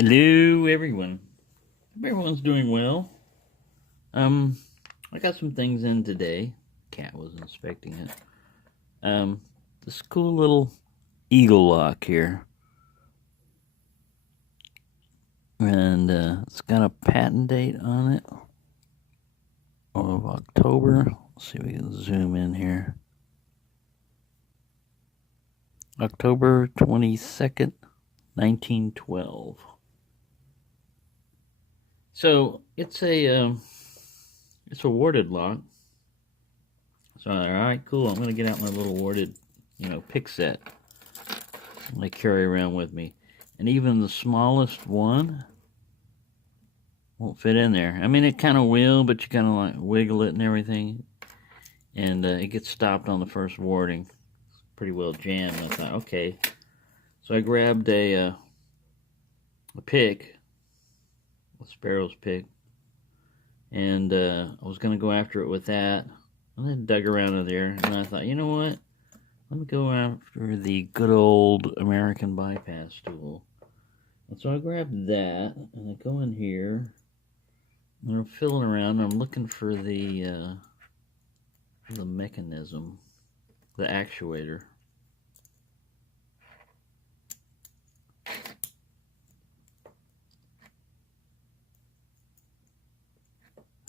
Hello, everyone. Hope everyone's doing well. I got some things in today. Cat was inspecting it. This cool little eagle lock here, and it's got a patent date on it of October. Let's see if we can zoom in here. October 22nd, 1912. So it's a warded lock. So all right, cool. I'm gonna get out my little warded, pick set. I'm gonna carry around with me, and even the smallest one won't fit in there. I mean, it kind of will, but you kind of like wiggle it and everything, and it gets stopped on the first warding. It's pretty well jammed. I thought, okay, so I grabbed a pick. A Sparrow's pick, and I was going to go after it with that, and then dug around in there, and I thought, you know what, let me go after the good old American bypass tool. And so I grabbed that, and I go in here, and I'm feeling around, and I'm looking for the mechanism, the actuator.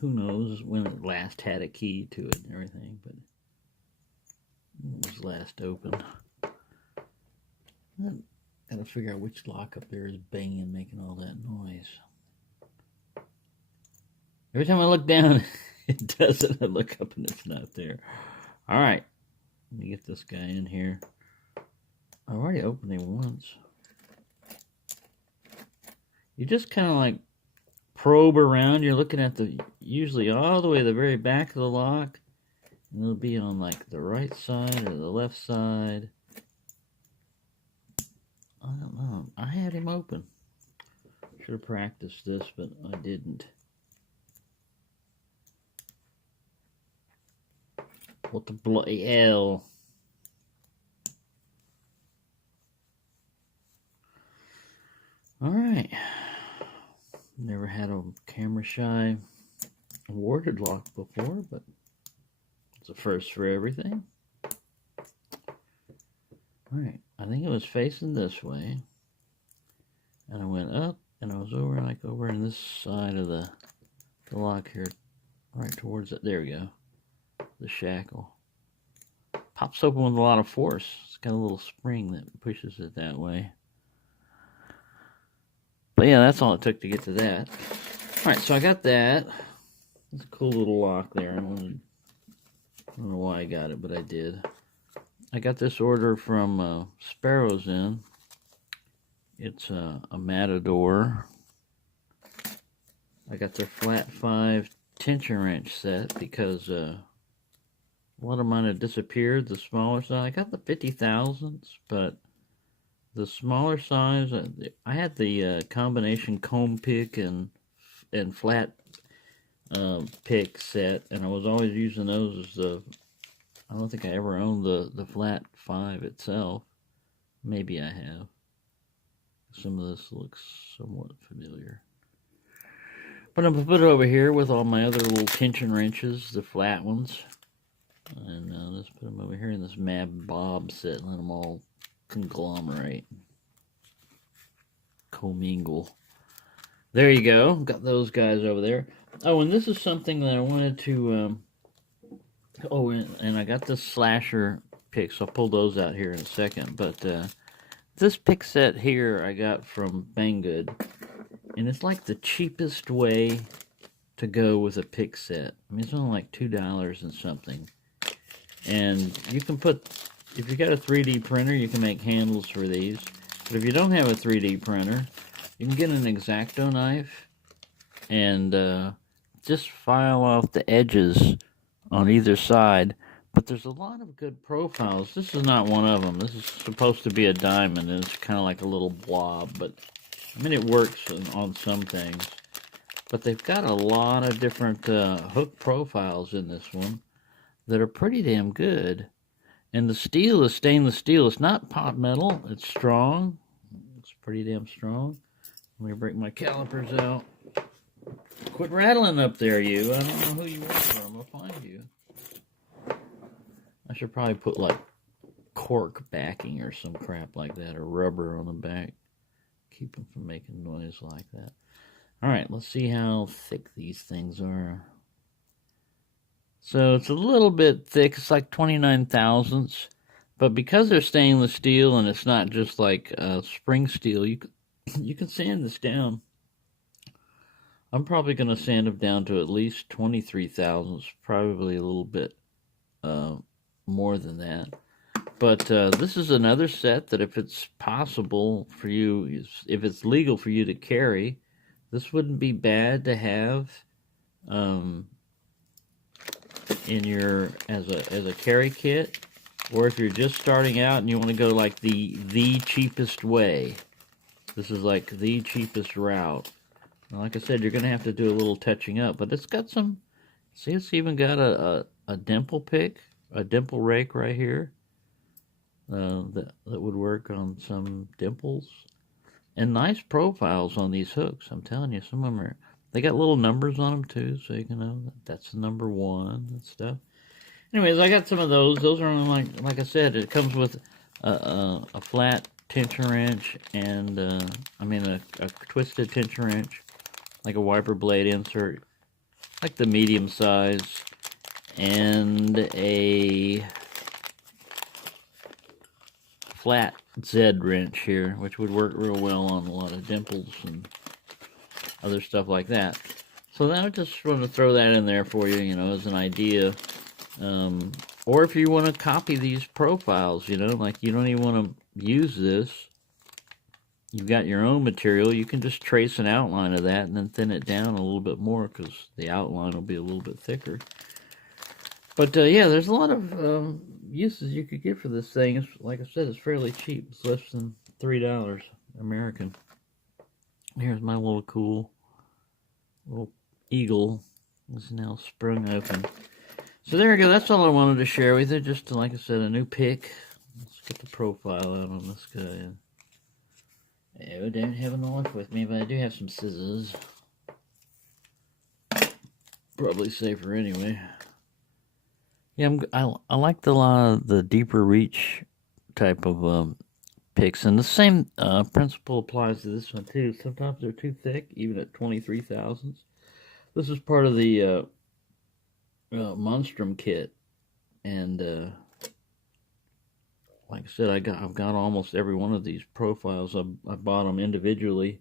Who knows when it last had a key to it and everything, but it was last opened. I gotta figure out which lock up there is banging, making all that noise. Every time I look down, it doesn't. I look up and it's not there. All right, let me get this guy in here. I already opened it once. You just kind of like probe around. You're looking at usually all the way to the very back of the lock, and it'll be on like the right side or the left side. I don't know. I had him open. Should have practiced this, but I didn't. What the bloody hell? All right. Never had a camera shy warded lock before, but it's a first for everything. Alright, I think it was facing this way, and I went up, and I was over in this side of the lock here, right towards it. There we go. The shackle pops open with a lot of force. It's got a little spring that pushes it that way. But yeah, that's all it took to get to that. Alright, so I got that. It's a cool little lock there. I don't know why I got it, but I did. I got this order from Sparrow's Inn. It's a Matador. I got their flat 5 tension wrench set because a lot of mine had disappeared, the smaller size. I got the 50,000s, but the smaller size, I had the combination comb pick and flat pick set, and I was always using those as I don't think I ever owned the flat 5 itself. Maybe I have. Some of this looks somewhat familiar. But I'm going to put it over here with all my other little tension wrenches, the flat ones. And let's put them over here in this Mad Bob set and let them all conglomerate. Commingle. There you go. Got those guys over there. Oh, and this is something that I wanted to... oh, and I got this slasher pick, so I'll pull those out here in a second. But this pick set here I got from Banggood, and it's like the cheapest way to go with a pick set. I mean, it's only like $2 and something. And you can put, if you got a 3D printer, you can make handles for these. But if you don't have a 3D printer, you can get an X-Acto knife and just file off the edges on either side. But there's a lot of good profiles. This is not one of them. This is supposed to be a diamond, and it's kind of like a little blob. But I mean, it works on some things. But they've got a lot of different hook profiles in this one that are pretty damn good. And the steel is stainless steel. It's not pot metal. It's strong. It's pretty damn strong. Let me break my calipers out. Quit rattling up there, you. I don't know who you are, but I'm going to find you. I should probably put, like, cork backing or some crap like that, or rubber on the back. Keep them from making noise like that. Alright, let's see how thick these things are. So it's a little bit thick. It's like 29 thousandths. But because they're stainless steel and it's not just like spring steel, you can sand this down. I'm probably going to sand them down to at least 23 thousandths, probably a little bit more than that. But this is another set that if it's possible for you, if it's legal for you to carry, this wouldn't be bad to have in your as a carry kit, or if you're just starting out and you want to go like the cheapest way. This is like the cheapest route. Now, like I said, you're going to have to do a little touching up, but it's got some. See, it's even got a dimple pick, a dimple rake right here. That would work on some dimples, and nice profiles on these hooks. I'm telling you, some of them are. They got little numbers on them too, so you can know that's the number 1 and stuff. Anyways, I got some of those. Those are only like I said, it comes with a flat tension wrench and a twisted tension wrench, like a wiper blade insert, like the medium size, and a flat Z wrench here, which would work real well on a lot of dimples and other stuff like that. So then I just want to throw that in there for you, you know, as an idea. Or if you want to copy these profiles, you know, like you don't even want to use this. You've got your own material. You can just trace an outline of that and then thin it down a little bit more because the outline will be a little bit thicker. But yeah, there's a lot of uses you could get for this thing. It's, like I said, it's fairly cheap. It's less than $3 American. Here's my little cool little Eagle. It's now sprung open. So there we go. That's all I wanted to share with you. Just like I said, a new pick. Let's get the profile out on this guy. Yeah, I don't have a knife with me, but I do have some scissors. Probably safer anyway. Yeah, I like the deeper reach type of picks, and the same principle applies to this one too. Sometimes they're too thick, even at 23 thousandths. This is part of the Monstrum kit, and like I said, I've got almost every one of these profiles. I bought them individually.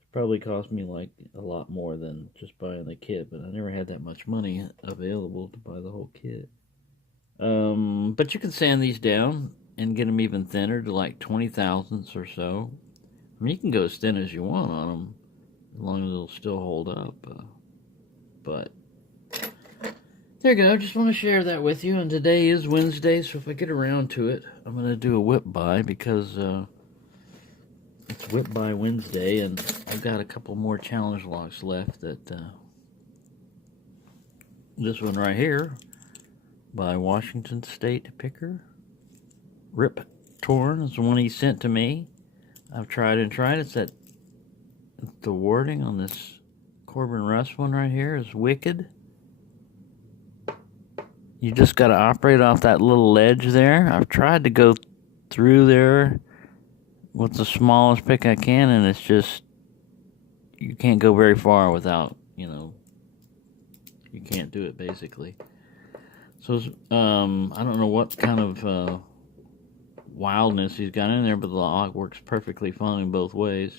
It probably cost me like a lot more than just buying the kit, but I never had that much money available to buy the whole kit. But you can sand these down and get them even thinner to like 20 thousandths or so. I mean, you can go as thin as you want on them, as long as it'll still hold up. But there you go. Just want to share that with you. And today is Wednesday, so if I get around to it, I'm going to do a whip buy because it's Whip Buy Wednesday, and I've got a couple more challenge locks left. That this one right here by Washington State Picker. Rip Torn is the one he sent to me. I've tried and tried. It's that the wording on this Corbin Russ one right here is wicked. You just got to operate off that little ledge there. I've tried to go through there with the smallest pick I can, and it's just, you can't go very far without, you know, you can't do it basically. So, I don't know what kind of wildness he's got in there, but the lock works perfectly fine both ways.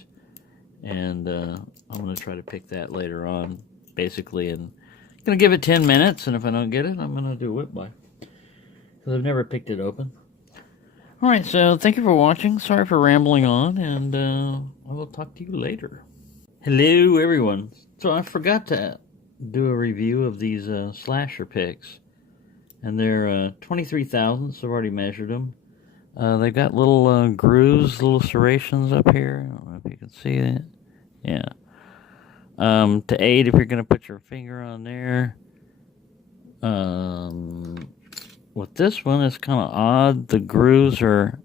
And I'm going to try to pick that later on, basically, and I'm going to give it 10 minutes, and if I don't get it, I'm going to do a whip buy, because I've never picked it open. Alright, so thank you for watching. Sorry for rambling on, and I will talk to you later. Hello, everyone. So I forgot to do a review of these slasher picks, and they're 23 thousandths. I've already measured them. They've got little grooves, little serrations up here. I don't know if you can see it. Yeah. To aid if you're going to put your finger on there. With this one, it's kind of odd. The grooves are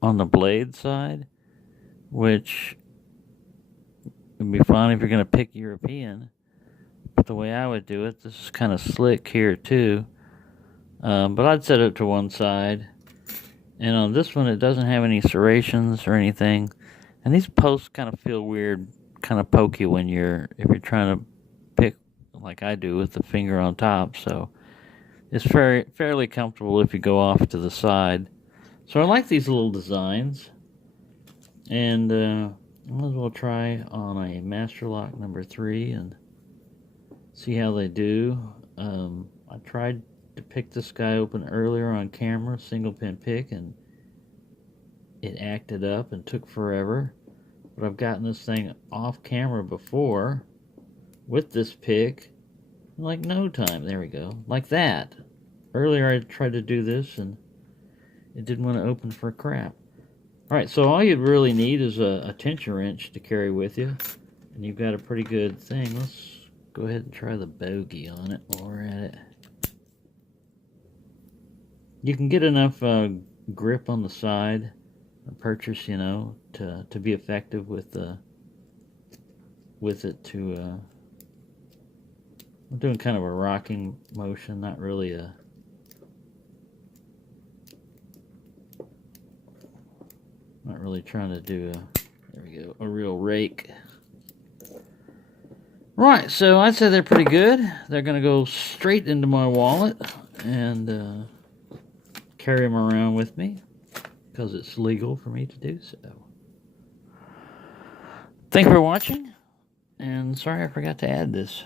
on the blade side, which It'd be fine if you're going to pick European. But the way I would do it, this is kind of slick here too. But I'd set it to one side. And on this one, it doesn't have any serrations or anything. And these posts kind of feel weird, kind of pokey if you're trying to pick like I do with the finger on top. So it's fairly comfortable if you go off to the side. So I like these little designs. And I might as well try on a Master Lock number 3 and see how they do. I tried to pick this guy open earlier on camera, single pin pick, and it acted up and took forever. But I've gotten this thing off camera before with this pick in like no time. There we go, like that. Earlier I tried to do this and it didn't want to open for crap. Alright, so all you really need is a tension wrench to carry with you, and you've got a pretty good thing. Let's go ahead and try the bogey on it while we're at it. You can get enough grip on the side, purchase, you know, to be effective with it. I'm doing kind of a rocking motion, not really a. Not really trying to do there we go, a real rake. Right, so I'd say they're pretty good. They're going to go straight into my wallet and carry them around with me because it's legal for me to do so. Thanks for watching, and sorry I forgot to add this.